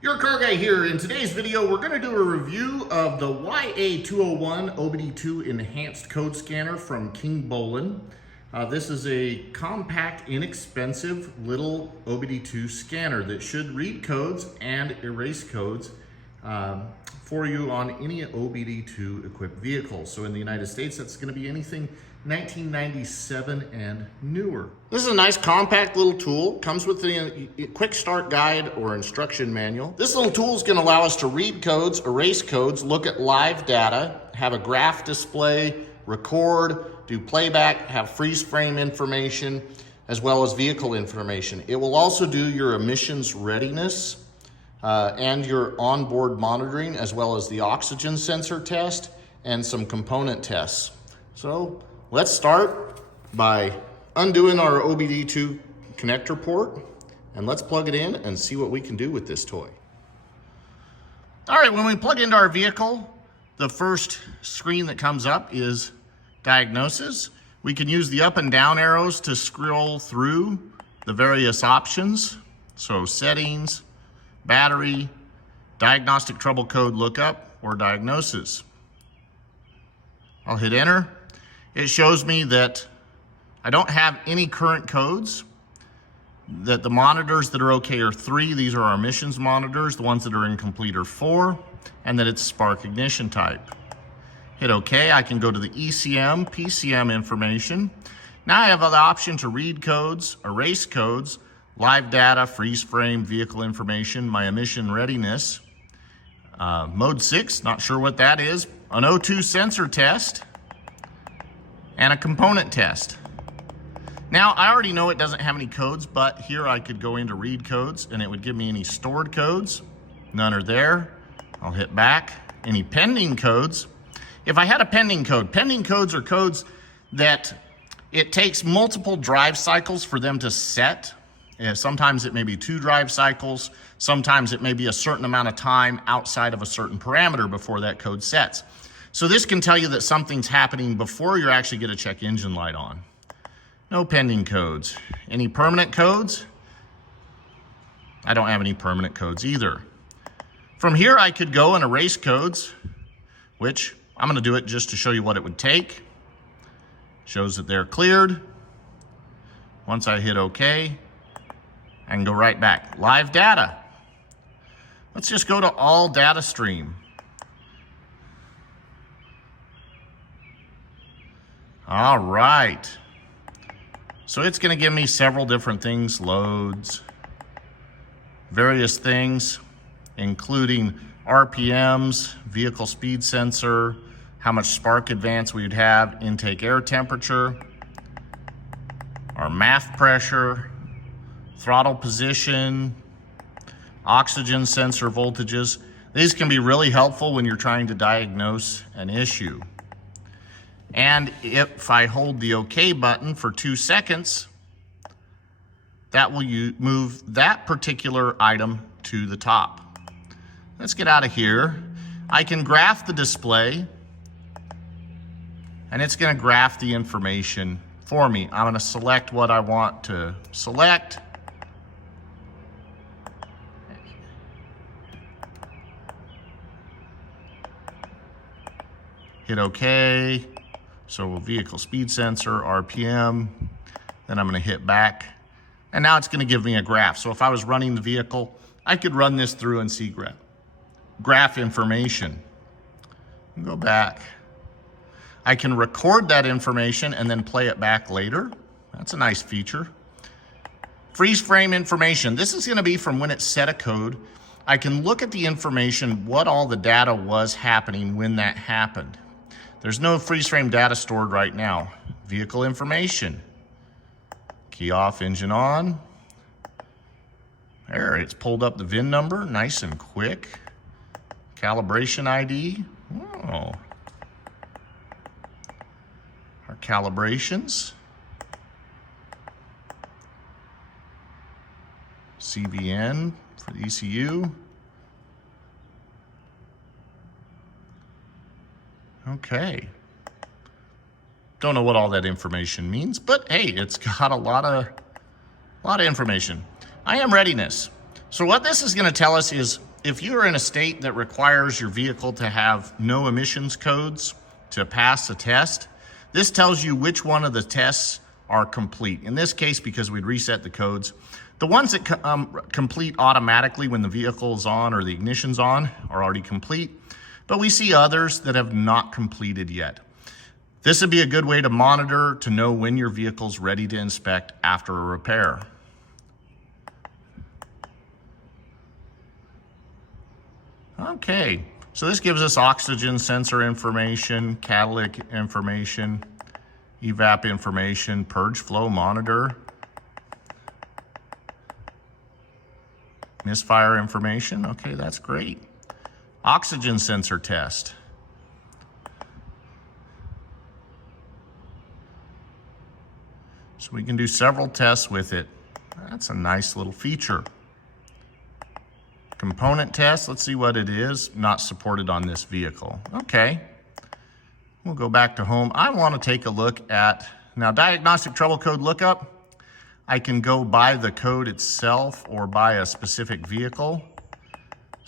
Your car guy here. In today's video, we're going to do a review of the YA201 OBD2 enhanced code scanner from King Bolin. This is a compact, inexpensive little OBD2 scanner that should read codes and erase codes for you on any OBD2 equipped vehicle. So in the United States, that's going to be anything 1997 and newer. This is a nice compact little tool. Comes with a quick start guide or instruction manual. This little tool is going to allow us to read codes, erase codes, look at live data, have a graph display, record, do playback, have freeze frame information, as well as vehicle information. It will also do your emissions readiness and your onboard monitoring, as well as the oxygen sensor test and some component tests. So let's start by undoing our OBD2 connector port, and let's plug it in and see what we can do with this toy. All right, when we plug into our vehicle, the first screen that comes up is diagnosis. We can use the up and down arrows to scroll through the various options. So settings, battery, diagnostic trouble code lookup, or diagnosis. I'll hit enter. It shows me that I don't have any current codes, that the monitors that are okay are 3. These are our emissions monitors. The ones that are incomplete are 4, and that it's spark ignition type. Hit OK. I can go to the ECM, PCM information. Now I have the option to read codes, erase codes, live data, freeze frame, vehicle information, my emission readiness. Mode 6, not sure what that is. An O2 sensor test, and a component test. Now, I already know it doesn't have any codes, but here I could go into read codes and it would give me any stored codes. None are there. I'll hit back. Any pending codes. If I had a pending codes are codes that it takes multiple drive cycles for them to set. Sometimes it may be 2 drive cycles. Sometimes it may be a certain amount of time outside of a certain parameter before that code sets. So this can tell you that something's happening before you actually get a check engine light on. No pending codes. Any permanent codes? I don't have any permanent codes either. From here I could go and erase codes, which I'm gonna do it just to show you what it would take. Shows that they're cleared. Once I hit OK, I can go right back. Live data. Let's just go to all data stream. All right. So it's going to give me several different things, loads, various things, including RPMs, vehicle speed sensor, how much spark advance we would have, intake air temperature, our MAF pressure, throttle position, oxygen sensor voltages. These can be really helpful when you're trying to diagnose an issue. And if I hold the OK button for 2 seconds, that will move that particular item to the top. Let's get out of here. I can graph the display, and it's going to graph the information for me. I'm going to select what I want to select. Hit OK. So vehicle speed sensor, RPM, then I'm gonna hit back. And now it's gonna give me a graph. So if I was running the vehicle, I could run this through and see graph information. Go back. I can record that information and then play it back later. That's a nice feature. Freeze frame information. This is gonna be from when it set a code. I can look at the information, what all the data was happening when that happened. There's no freeze frame data stored right now. Vehicle information. Key off, engine on. There, it's pulled up the VIN number, nice and quick. Calibration ID. Oh. Our calibrations. CVN for the ECU. Okay. Don't know what all that information means, but hey, it's got a lot of information. I am readiness. So what this is going to tell us is if you're in a state that requires your vehicle to have no emissions codes to pass a test, this tells you which one of the tests are complete. In this case, because we'd reset the codes, the ones that complete automatically when the vehicle's on or the ignition's on are already complete, but we see others that have not completed yet. This would be a good way to monitor to know when your vehicle's ready to inspect after a repair. Okay, so this gives us oxygen sensor information, catalytic information, evap information, purge flow monitor, misfire information. Okay, that's great. Oxygen sensor test. So we can do several tests with it. That's a nice little feature. Component test, let's see what it is. Not supported on this vehicle. Okay, we'll go back to home. I want to take a look at, now diagnostic trouble code lookup. I can go by the code itself or by a specific vehicle.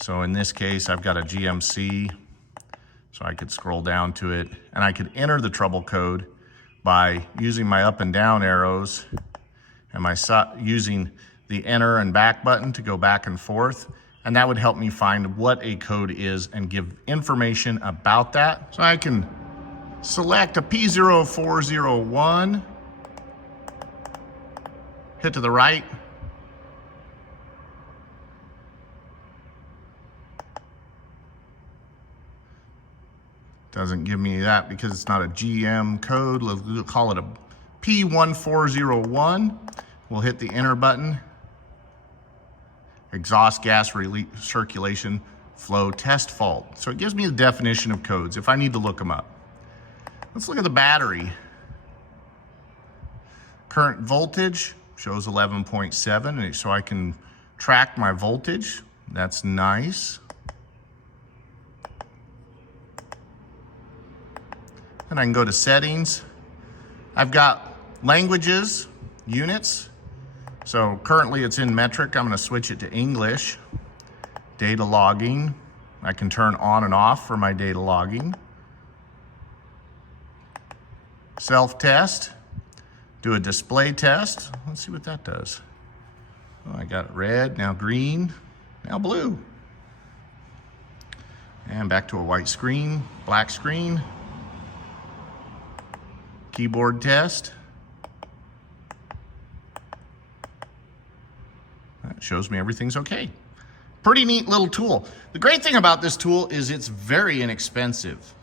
So in this case, I've got a GMC, so I could scroll down to it and I could enter the trouble code by using my up and down arrows and using the enter and back button to go back and forth. And that would help me find what a code is and give information about that. So I can select a P0401, hit to the right. Doesn't give me that because it's not a GM code. We'll call it a P1401. We'll hit the enter button. Exhaust gas circulation flow test fault. So it gives me the definition of codes if I need to look them up. Let's look at the battery. Current voltage shows 11.7, so I can track my voltage. That's nice. And I can go to settings. I've got languages, units. So currently it's in metric. I'm going to switch it to English. Data logging. I can turn on and off for my data logging. Self-test. Do a display test. Let's see what that does. Oh, I got red, now green, now blue. And back to a white screen, black screen. Keyboard test. That shows me everything's okay. Pretty neat little tool. The great thing about this tool is it's very inexpensive.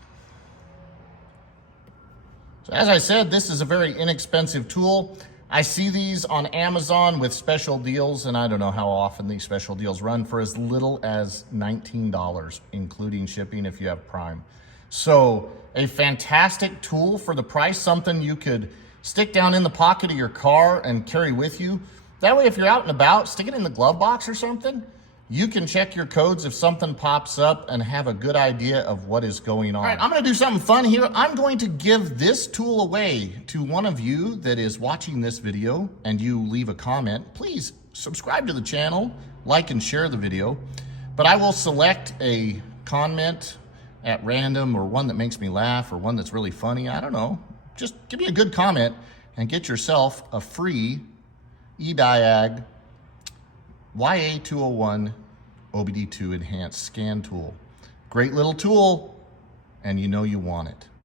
So as I said, this is a very inexpensive tool. I see these on Amazon with special deals, and I don't know how often these special deals run, for as little as $19, including shipping if you have Prime. So a fantastic tool for the price, something you could stick down in the pocket of your car and carry with you. That way, if you're out and about, stick it in the glove box or something. You can check your codes if something pops up and have a good idea of what is going on. All right, I'm gonna do something fun here. I'm going to give this tool away to one of you that is watching this video and you leave a comment. Please subscribe to the channel, like and share the video. But I will select a comment at random, or one that makes me laugh, or one that's really funny. I don't know. Just give me a good comment and get yourself a free Ediag YA201 OBD2 enhanced scan tool. Great little tool, and you know you want it.